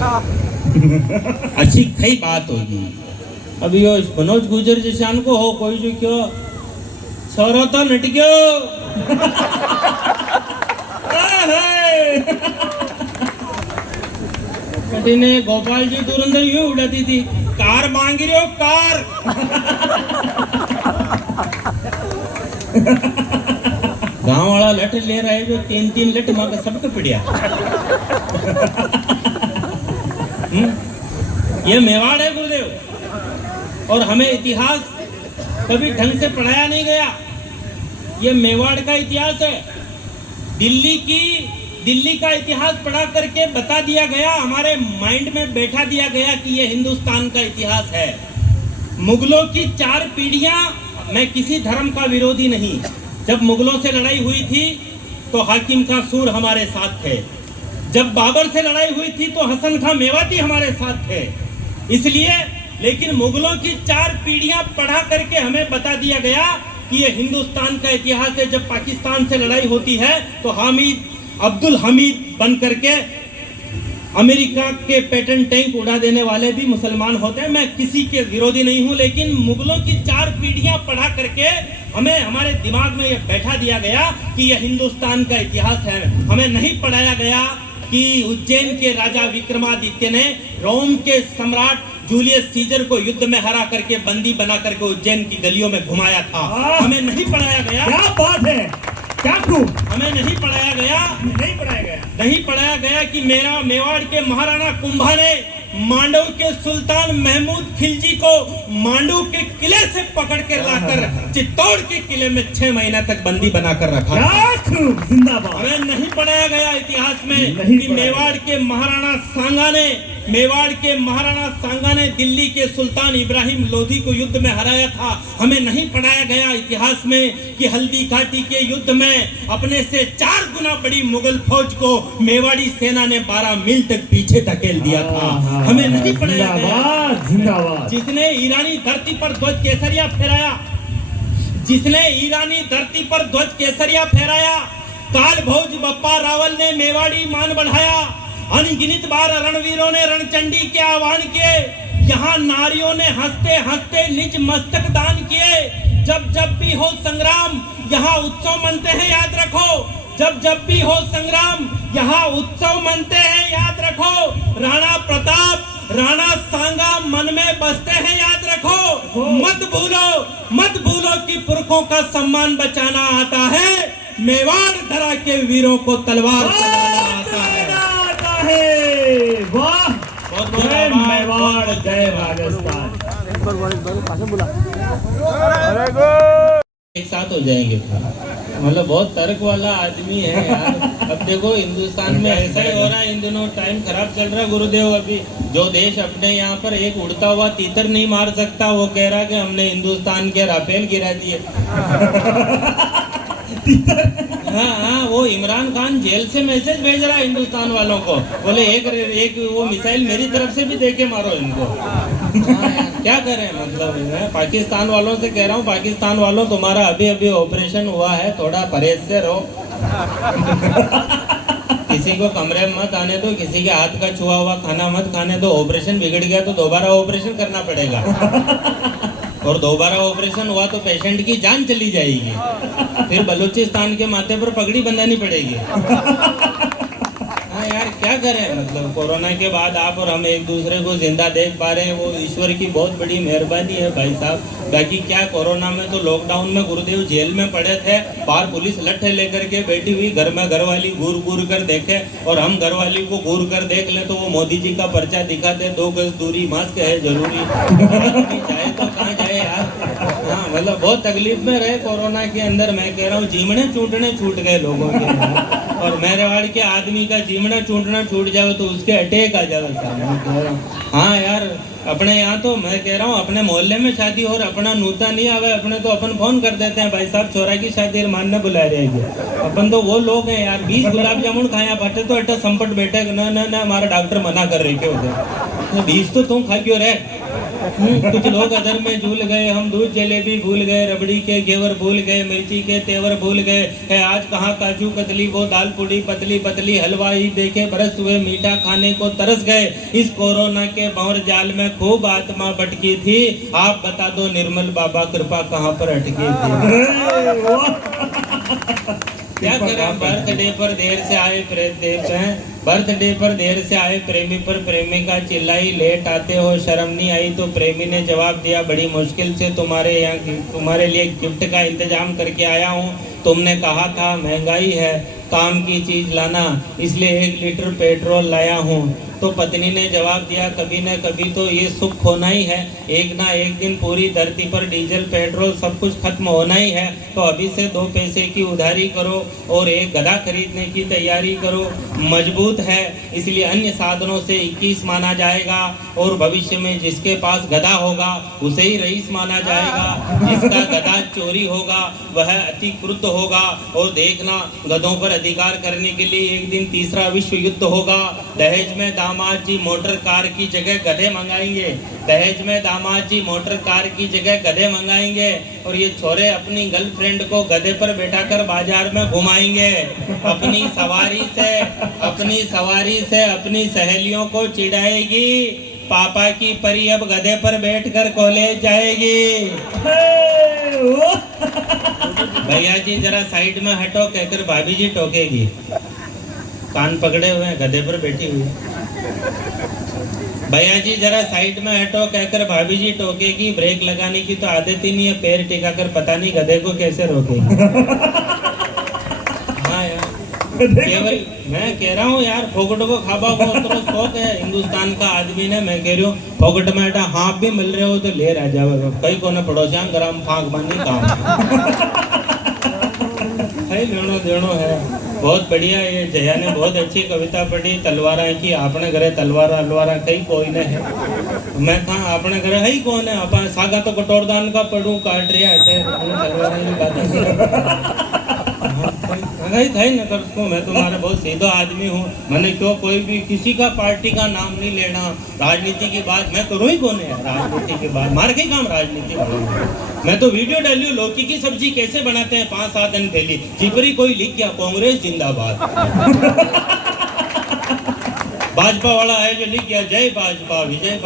अच्छी कई बात होगी। अभी यो मनोज गुजर जैसान को हो कोई जो क्यों छोरो तो नट गयो। ने गोपाल जी धुरंधर यूं उड़ाती थी, कार मांग रहे हो कार। गांव वाला लठ ले रहा है जो 3-3 लठ मांग सबको पिड़िया। ये मेवाड़ है गुरुदेव, और हमें इतिहास कभी ढंग से पढ़ाया नहीं गया। ये मेवाड़ का इतिहास है। दिल्ली का इतिहास पढ़ा करके बता दिया गया, हमारे माइंड में बैठा दिया गया कि ये हिंदुस्तान का इतिहास है। मुगलों की 4 पीढ़ियां, मैं किसी धर्म का विरोधी नहीं, जब मुगलों से लड़ाई हुई थी तो हाकिम का सूर हमारे साथ थे, जब बाबर से लड़ाई हुई थी तो हसन खां मेवाती हमारे साथ थे। इसलिए लेकिन मुगलों की 4 पीढ़ियां पढ़ा करके हमें बता दिया गया कि ये हिंदुस्तान का इतिहास है। जब पाकिस्तान से लड़ाई होती है तो अब्दुल हमीद बन करके अमेरिका के पेटेंट टैंक उड़ा देने वाले भी मुसलमान होते हैं। मैं किसी के विरोधी नहीं हूं, लेकिन मुगलों की 4 पीढ़ियां पढ़ा करके हमें हमारे दिमाग में यह बैठा दिया गया कि यह हिंदुस्तान का इतिहास है। हमें नहीं पढ़ाया गया कि उज्जैन के राजा विक्रमादित्य ने रोम के सम्राट जूलियस सीजर को युद्ध में हरा करके बंदी बना करके उज्जैन की गलियों में घुमाया था। हमें नहीं पढ़ाया गया। क्या बात है, क्या प्रूफ? हमें नहीं पढ़ाया गया कि मेरा मेवाड़ के महाराणा कुंभा ने मांडव के सुल्तान महमूद खिलजी को मांडव के किले से पकड़ के लाकर चित्तौड़ के किले में 6 महीना तक बंदी बनाकर रखा। जिंदाबाद। हमें नहीं पढ़ाया गया इतिहास में कि मेवाड़ के महाराणा सांगा ने दिल्ली के सुल्तान इब्राहिम लोधी को युद्ध में हराया था। हमें नहीं पढ़ाया गया इतिहास में कि हल्दी घाटी के युद्ध में अपने से 4 गुना बड़ी मुगल फौज को मेवाड़ी सेना ने 12 मील तक पीछे धकेल दिया था। हमें नहीं पढ़ाया गया। जिंदाबाद। जिसने ईरानी धरती पर ध्वज केसरिया फहराया, काल भोज बप्पा रावल ने मेवाड़ी मान बढ़ाया। अनगिनत बार रणवीरों ने रणचंडी के आह्वान किए। यहाँ नारियों ने हंसते हंसते निज मस्तक दान किए। जब भी हो संग्राम यहाँ उत्सव मनते हैं, याद रखो। जब भी हो संग्राम यहाँ उत्सव मनते हैं, याद रखो। राणा प्रताप, राणा सांगा मन में बसते हैं, याद रखो। मत भूलो कि पुरखों का सम्मान बचाना आता है। मेवाड़ धरा के वीरों को तलवार चलाना आता है। वाह, जय मेवाड़, जय राजस्थान। एक साथ हो जाएंगे। मतलब बहुत तर्क वाला आदमी है यार। अब देखो हिंदुस्तान में ऐसा ही हो रहा है इन दिनों, टाइम खराब चल रहा है गुरुदेव। अभी जो देश अपने यहाँ पर एक उड़ता हुआ तीतर नहीं मार सकता, वो कह रहा कि हमने हिंदुस्तान के राफेल गिरा दिए। हाँ, वो इमरान खान जेल से मैसेज भेज रहा है हिंदुस्तान वालों को, बोले एक वो मिसाइल मेरी तरफ से भी देके मारो इनको। क्या करें, मतलब मैं पाकिस्तान वालों से कह रहा हूँ, पाकिस्तान वालों तुम्हारा अभी ऑपरेशन हुआ है, थोड़ा परहेज से रहो। किसी को कमरे में मत आने दो, किसी के हाथ का छुआ हुआ खाना मत खाने दो। ऑपरेशन बिगड़ गया तो दोबारा ऑपरेशन करना पड़ेगा, और दोबारा ऑपरेशन हुआ तो पेशेंट की जान चली जाएगी। फिर बलूचिस्तान के माथे पर पगड़ी बंधानी पड़ेगी। हाँ यार, क्या करें, मतलब कोरोना के बाद आप और हम एक दूसरे को जिंदा देख पा रहे हैं, वो ईश्वर की बहुत बड़ी मेहरबानी है भाई साहब। बाकी क्या, कोरोना में तो लॉकडाउन में गुरुदेव जेल में पड़े थे, बाहर पुलिस लट्ठे लेकर के बैठी हुई, घर में घरवाली घूर कर देखे, और हम घरवाली को घूर कर देख ले तो वो मोदी जी का पर्चा दिखाते, 2 गज दूरी, मास्क है जरूरी। जाए तो कहाँ जाए यार। हाँ, मतलब बहुत तकलीफ में रहे कोरोना के अंदर। मैं कह रहा हूँ जीमने चूंटने छूट गए लोगों के, और मेरेवाड़ के आदमी का जीमना चूंटना छूट जाए तो उसके अटैक आ जाए। हाँ यार, अपने यहाँ तो मैं कह रहा हूँ अपने मोहल्ले में शादी और अपना नूता नहीं आवे, अपने तो अपन फोन कर देते हैं, भाई साहब छोरा की शादी मानने बुला रहे हैं। अपन तो वो लोग हैं यार, 20 गुलाब जामुन खाया फटे तो अट्ठा संपट बैठे ना हमारा डॉक्टर मना कर रहे क्यों थे, 20 तो तुम खा क्यों रहे। कुछ लोग अदर में झूल गए, हम दूध जलेबी भूल गए, रबड़ी के घेवर भूल गए, मिर्ची के तेवर भूल गए, है आज कहाँ काजू कतली, वो दाल पूड़ी पतली पतली, हलवाई देखे बरस हुए, मीठा खाने को तरस गए। इस कोरोना के भंवर जाल में खूब आत्मा भटकी थी, आप बता दो निर्मल बाबा कृपा कहाँ पर अटकी थी। क्या करें, बर्थडे पर देर से आए प्रेत देव हैं, बर्थडे पर देर से आए प्रेमी पर प्रेमिका चिल्लाई, लेट आते हो शर्म नहीं आई, तो प्रेमी ने जवाब दिया बड़ी मुश्किल से तुम्हारे लिए गिफ्ट का इंतजाम करके आया हूँ, तुमने कहा था महंगाई है काम की चीज लाना, इसलिए 1 लीटर पेट्रोल लाया हूँ। तो पत्नी ने जवाब दिया कभी न कभी तो ये सुख होना ही है, एक ना एक दिन पूरी धरती पर डीजल पेट्रोल सब कुछ खत्म होना ही है, तो अभी से 2 पैसे की उधारी करो और एक गधा खरीदने की तैयारी करो, मजबूत है इसलिए अन्य साधनों से 21 माना जाएगा, और भविष्य में जिसके पास गधा होगा उसे ही रईस माना जाएगा, जिसका गधा चोरी होगा वह अति क्रुद्ध होगा, और देखना गधों पर अधिकार करने के लिए एक दिन तीसरा विश्व युद्ध होगा। दहेज में दामाद जी मोटर कार की जगह गधे मंगाएंगे, दहेज में दामाद जी मोटर कार की जगह गधे मंगाएंगे, और ये छोरे अपनी गर्लफ्रेंड को गधे पर बैठाकर बाजार में घुमाएंगे, अपनी सवारी से अपनी सहेलियों को चिढ़ाएगी, पापा की परी अब गधे पर बैठकर कॉलेज जाएगी। भैया जी जरा साइड में हटो कहकर भाभी जी टोकेगी, कान पकड़े हुए हैं गधे पर बैठी हुई। भैया जी जरा साइड में हटो कहकर भाभी जी टोकेगी, ब्रेक लगाने की तो आदत ही नहीं है, पैर टिकाकर पता नहीं गधे को कैसे रोकेगी। हाँ यार, केवल मैं कह रहा हूँ यार, फोकट को खाबा को तो शौक है हिंदुस्तान का आदमी ने, मैं कह रही हूँ फोकट में बेटा हाँप भी मिल रहे हो तो ले रह जाओ, कई को न पड़ोसियां गरम फाक बनी काम है, लेनो देनो है। बहुत बढ़िया, ये जया ने बहुत अच्छी कविता पढ़ी, तलवारा की आपने घरे तलवारा अलवारा कई कोई ने है, मैं कहा आपने घरे है ही कौन है, अपन सागा तो कटोरदान का पढ़ू काट रहा है थाई न कर को, मैं तुम्हारा बहुत सीधा आदमी हूँ, मैंने क्यों कोई भी किसी का पार्टी का नाम नहीं लेना, राजनीति की बात मैं करूँ ही कौन है, राजनीति की बात मार के काम राजनीति बनाना। मैं तो वीडियो डाली हूँ लौकी की सब्जी कैसे बनाते हैं 5-7 दिन पहले, चिपरी कोई लिख गया कांग्रेस जिंदाबाद। भाजपा वाला है जो लिख गया जय भाजपा विजय।